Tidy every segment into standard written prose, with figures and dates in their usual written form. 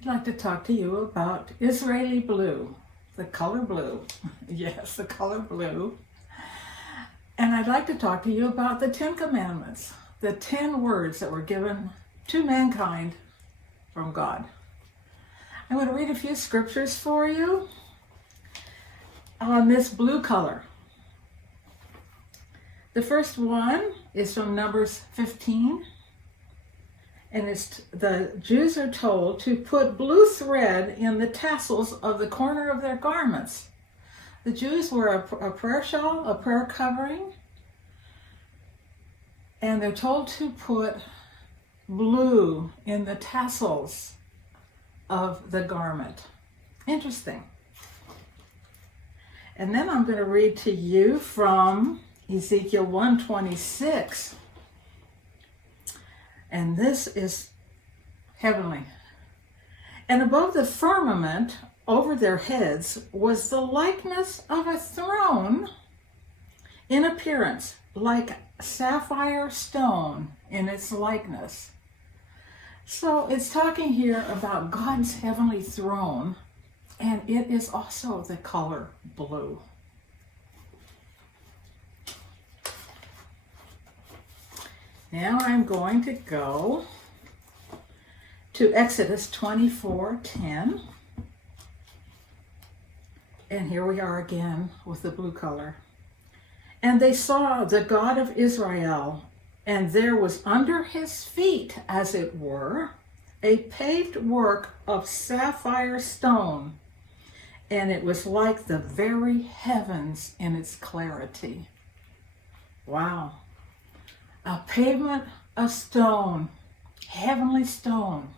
I'd like to talk to you about Israeli blue, the color blue. Yes, the color blue. And I'd like to talk to you about the 10 Commandments, the 10 words that were given to mankind from God. I'm going to read a few scriptures for you on this blue color. The first one is from Numbers 15. And the Jews are told to put blue thread in the tassels of the corner of their garments. The Jews wear a prayer shawl, a prayer covering, and they're told to put blue in the tassels of the garment. Interesting. And then I'm going to read to you from Ezekiel 1:26. And this is heavenly. And above the firmament over their heads was the likeness of a throne in appearance, like sapphire stone in its likeness. So it's talking here about God's heavenly throne, and it is also the color blue. Now I'm going to go to Exodus 24:10. And here we are again with the blue color. And they saw the God of Israel, and there was under his feet, as it were, a paved work of sapphire stone, and it was like the very heavens in its clarity. Wow. A pavement of stone, heavenly stone,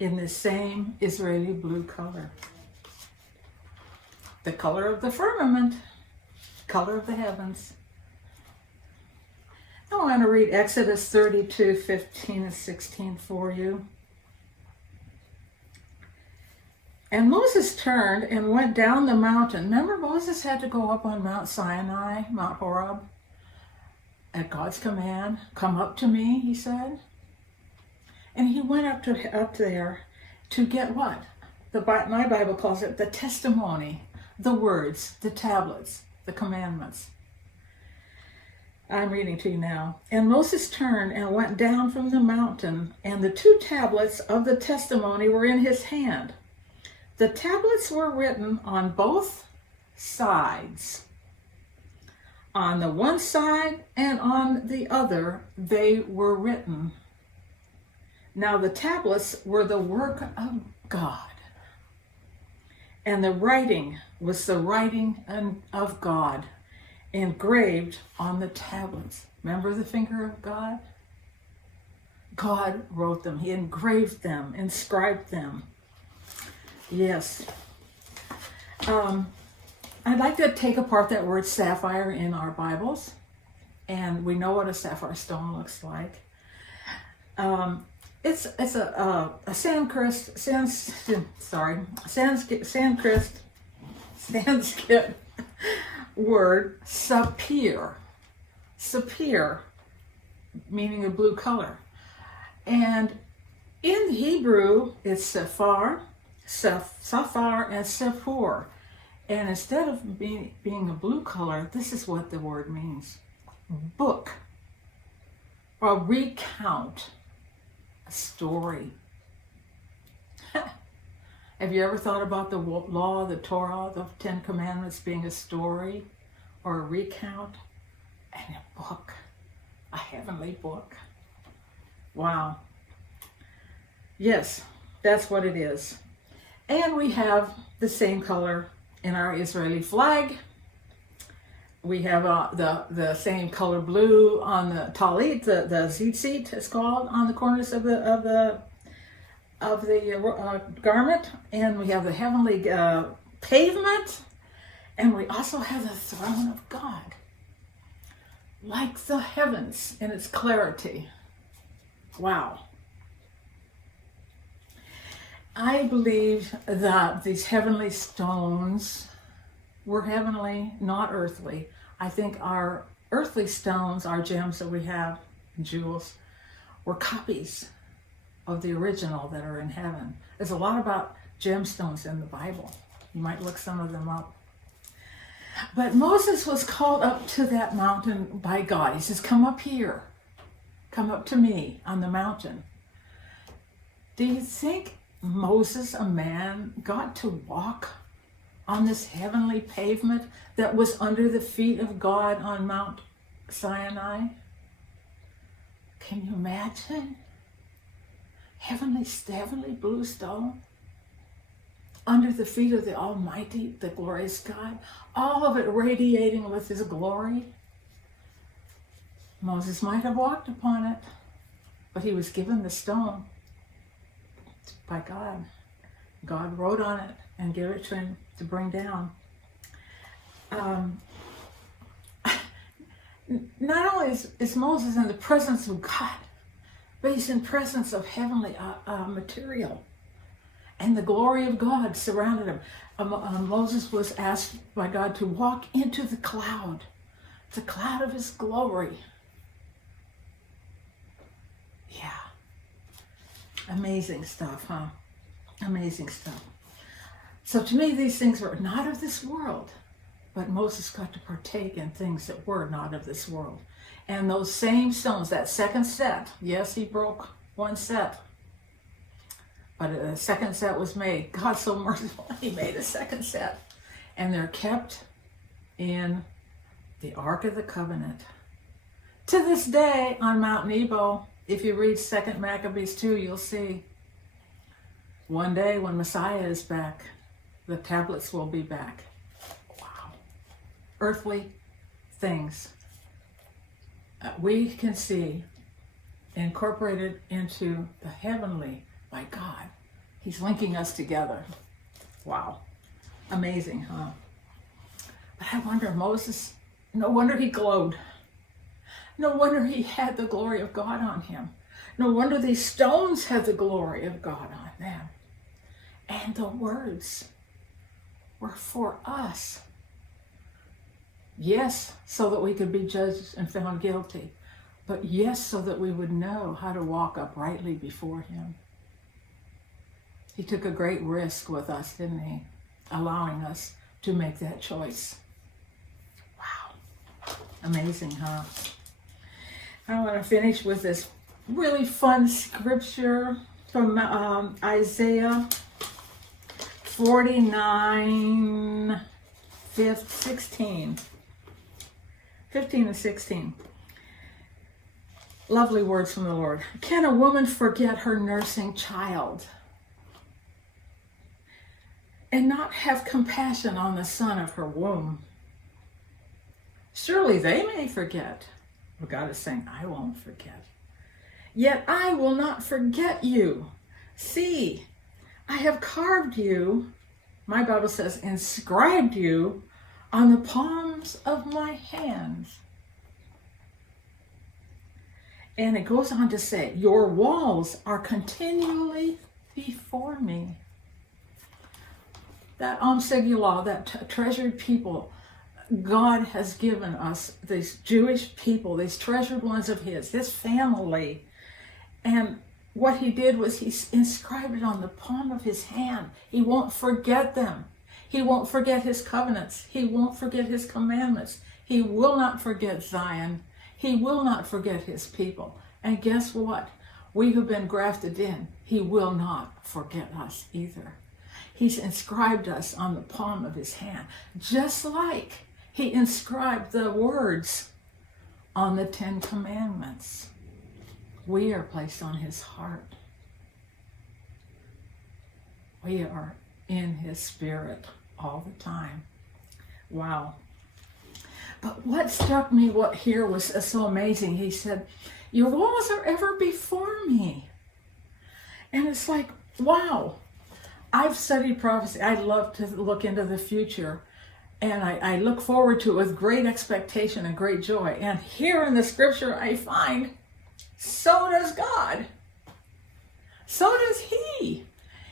in the same Israeli blue color. The color of the firmament, color of the heavens. I want to read Exodus 32:15 and 16 for you. And Moses turned and went down the mountain. Remember, Moses had to go up on Mount Sinai, Mount Horeb, at God's command. Come up to me, he said. And he went up there to get what? My Bible calls it the testimony, the words, the tablets, the commandments. I'm reading to you now. And Moses turned and went down from the mountain, and the 2 tablets of the testimony were in his hand. The tablets were written on both sides. On the one side and on the other, they were written. Now the tablets were the work of God, and the writing was the writing of God, engraved on the tablets. Remember the finger of God? God wrote them. He engraved them, inscribed them. Yes. I'd like to take apart that word sapphire in our Bibles, and we know what a sapphire stone looks like. It's a Sanskrit word, sapphire, meaning a blue color. And in Hebrew, it's saphar, and sephor. And instead of being a blue color, this is what the word means. Book, or recount, a story. Have you ever thought about the law, the Torah, the 10 Commandments being a story or a recount? And a book, a heavenly book. Wow. Yes, that's what it is. And we have the same color in our Israeli flag. We have the same color blue on the talit, the tzitzit it's called, on the corners of the garment, and we have the heavenly pavement, and we also have the throne of God, like the heavens in its clarity. Wow. I believe that these heavenly stones were heavenly, not earthly. I think our earthly stones, our gems that we have, jewels, were copies of the original that are in heaven. There's a lot about gemstones in the Bible. You might look some of them up. But Moses was called up to that mountain by God. He says, come up here. Come up to me on the mountain. Do you think Moses, a man, got to walk on this heavenly pavement that was under the feet of God on Mount Sinai? Can you imagine? Heavenly blue stone under the feet of the Almighty, the glorious God, all of it radiating with His glory. Moses might have walked upon it, but he was given the stone by God. God wrote on it and gave it to him to bring down. Not only is Moses in the presence of God, but he's in presence of heavenly material. And the glory of God surrounded him. Moses was asked by God to walk into the cloud of His glory. Yeah. Amazing stuff, huh? Amazing stuff. So to me, these things were not of this world, but Moses got to partake in things that were not of this world. And those same stones, that second set, yes, he broke one set, but a second set was made. God so merciful, He made a second set. And they're kept in the Ark of the Covenant. To this day on Mount Nebo, if you read 2 Maccabees 2, you'll see one day when Messiah is back, the tablets will be back. Wow. Earthly things we can see incorporated into the heavenly by God. He's linking us together. Wow. Amazing, huh? But I wonder, Moses, no wonder he glowed. No wonder he had the glory of God on him. No wonder these stones had the glory of God on them. And the words were for us. Yes, so that we could be judged and found guilty. But yes, so that we would know how to walk uprightly before Him. He took a great risk with us, didn't He? Allowing us to make that choice. Wow. Amazing, huh? I want to finish with this really fun scripture from Isaiah 49, 16. 15 and 16. Lovely words from the Lord. Can a woman forget her nursing child and not have compassion on the son of her womb? Surely they may forget. But God is saying, I won't forget. Yet I will not forget you. See, I have carved you, my Bible says, inscribed you on the palms of my hands. And it goes on to say, your walls are continually before me. That Am Segullah, that treasured people, God has given us these Jewish people, these treasured ones of His family. And what He did was He inscribed it on the palm of His hand. He won't forget them. He won't forget His covenants. He won't forget His commandments. He will not forget Zion. He will not forget His people. And guess what? We who've been grafted in, He will not forget us either. He's inscribed us on the palm of His hand, just like He inscribed the words on the 10 Commandments. We are placed on His heart. We are in His Spirit all the time. Wow. But what struck me here was so amazing. He said, your walls are ever before me. And it's like, wow. I've studied prophecy. I love to look into the future. And I look forward to it with great expectation and great joy. And here in the scripture I find, so does God. So does He.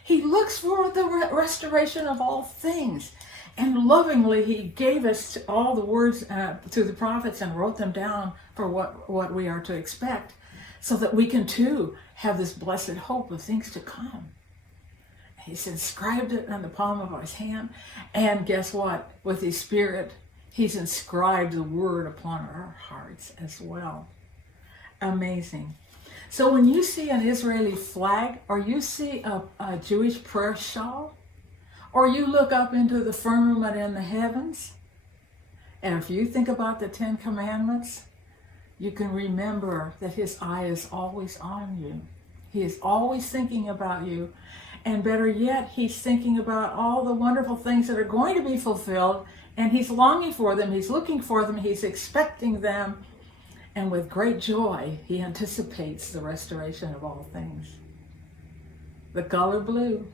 He looks for the restoration of all things. And lovingly He gave us all the words through the prophets and wrote them down for what we are to expect. so that we can too have this blessed hope of things to come. He's inscribed it on the palm of his hand. And guess what? With his Spirit, he's inscribed the word upon our hearts as well. Amazing. So when you see an Israeli flag, or you see a Jewish prayer shawl, or you look up into the firmament in the heavens, and if you think about the 10 Commandments, you can remember that his eye is always on you. He is always thinking about you. And better yet, he's thinking about all the wonderful things that are going to be fulfilled, and he's longing for them, he's looking for them, he's expecting them, and with great joy, he anticipates the restoration of all things. The color blue